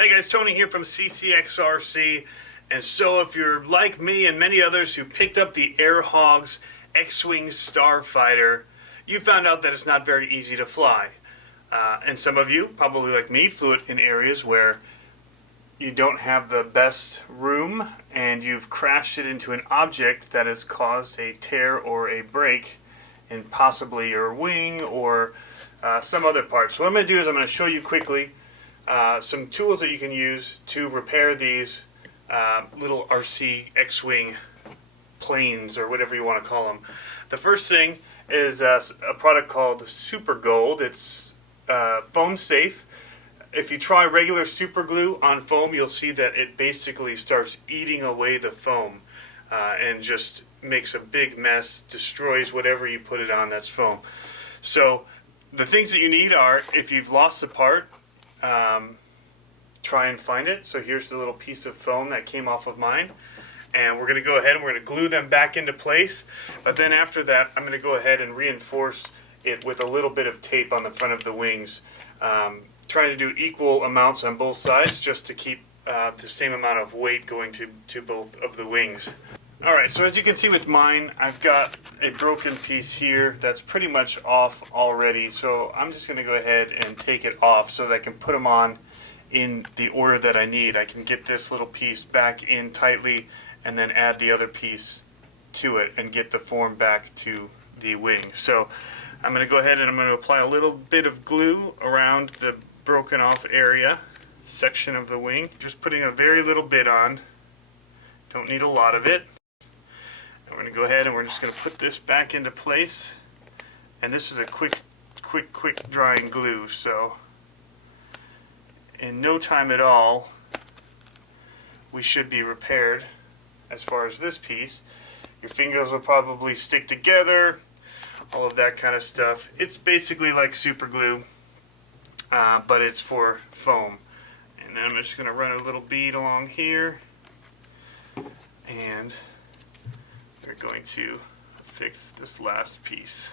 Hey guys, Tony here from CCxRC. And so if you're like me and many others who picked up the Hogs X-Wing Starfighter, you found out that it's not very easy to fly. And some of you, probably like me, flew it in areas where you don't have the best room and you've crashed it into an object that has caused a tear or a break in possibly your wing or some other part. So what I'm going to do is I'm going to show you quickly some tools that you can use to repair these little RC X-Wing planes, or whatever you want to call them. The first thing is a product called Super Gold. It's foam safe. If you try regular super glue on foam, you'll see that it basically starts eating away the foam and just makes a big mess, destroys whatever you put it on that's foam. So the things that you need are, if you've lost the part, try and find it. So here's the little piece of foam that came off of mine, and we're going to go ahead and we're going to glue them back into place. But then after that, I'm going to go ahead and reinforce it with a little bit of tape on the front of the wings, trying to do equal amounts on both sides just to keep the same amount of weight going to both of the wings. Alright, so as you can see with mine, I've got a broken piece here that's pretty much off already, so I'm just going to go ahead and take it off so that I can put them on in the order that I need. I can get this little piece back in tightly and then add the other piece to it and get the form back to the wing. So I'm going to go ahead and I'm going to apply a little bit of glue around the broken off area section of the wing, just putting a very little bit on. Don't need a lot of it. We're going to go ahead and we're just going to put this back into place, and this is a quick drying glue, so in no time at all we should be repaired as far as this piece. Your fingers will probably stick together, all of that kind of stuff. It's basically like super glue, but it's for foam. And then I'm just going to run a little bead along here, and we're going to fix this last piece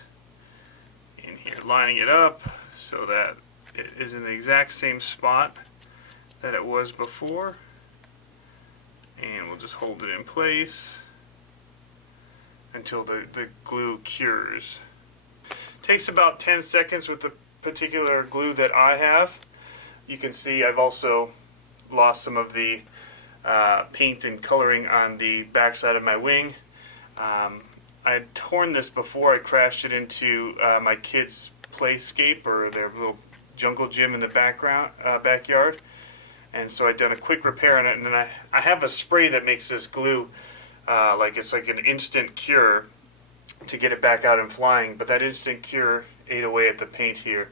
in here, lining it up so that it is in the exact same spot that it was before, and we'll just hold it in place until the glue cures. Takes about 10 seconds with the particular glue that I have. You can see I've also lost some of the paint and coloring on the back side of my wing. I had torn this before I crashed it into my kids' playscape, or their little jungle gym in the backyard, and so I'd done a quick repair on it, and then I have a spray that makes this glue it's like an instant cure to get it back out and flying, but that instant cure ate away at the paint here.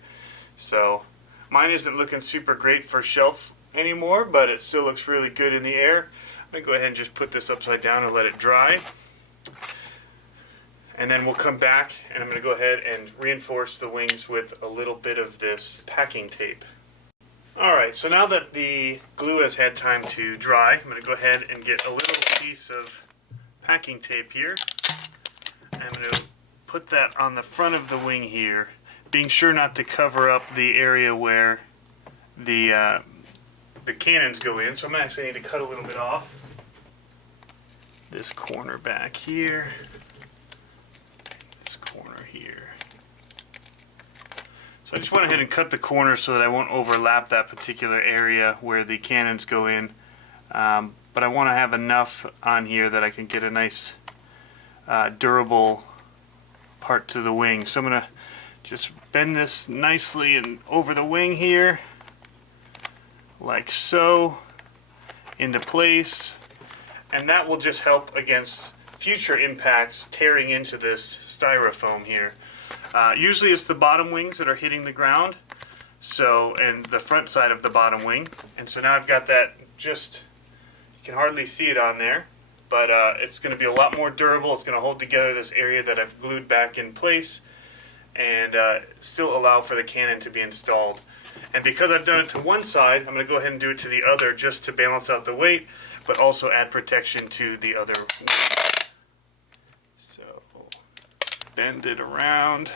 So mine isn't looking super great for shelf anymore, but it still looks really good in the air. I'm going to go ahead and just put this upside down and let it dry. And then we'll come back and I'm going to go ahead and reinforce the wings with a little bit of this packing tape. Alright, so now that the glue has had time to dry, I'm going to go ahead and get a little piece of packing tape here. And I'm going to put that on the front of the wing here, being sure not to cover up the area where the cannons go in. So I'm actually going to cut a little bit off this corner back here. Corner here. So I just went ahead and cut the corner so that I won't overlap that particular area where the cannons go in, but I want to have enough on here that I can get a nice durable part to the wing. So I'm going to just bend this nicely and over the wing here, like so, into place, and that will just help against future impacts tearing into this styrofoam here. Usually it's the bottom wings that are hitting the ground, and the front side of the bottom wing, and so now I've got that, just, you can hardly see it on there, but it's going to be a lot more durable. It's going to hold together this area that I've glued back in place, and still allow for the cannon to be installed. And because I've done it to one side, I'm going to go ahead and do it to the other just to balance out the weight, but also add protection to the other wing. Bend it around.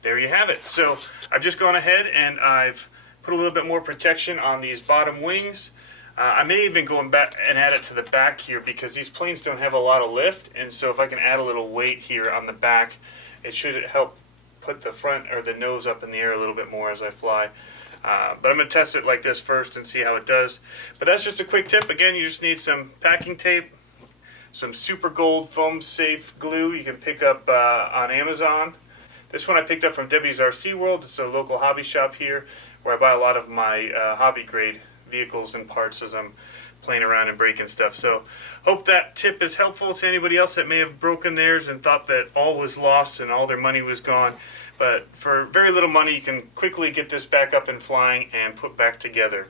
There you have it. So I've just gone ahead and I've put a little bit more protection on these bottom wings. I may even go back and add it to the back here because these planes don't have a lot of lift, and so if I can add a little weight here on the back, it should help put the front or the nose up in the air a little bit more as I fly. But I'm going to test it like this first and see how it does. But that's just a quick tip. Again, you just need some packing tape, some super gold foam safe glue you can pick up on Amazon. This one I picked up from DBXL-E World. It's a local hobby shop here where I buy a lot of my hobby grade vehicles and parts as I'm playing around and breaking stuff. So hope that tip is helpful to anybody else that may have broken theirs and thought that all was lost and all their money was gone. But for very little money, you can quickly get this back up and flying and put back together.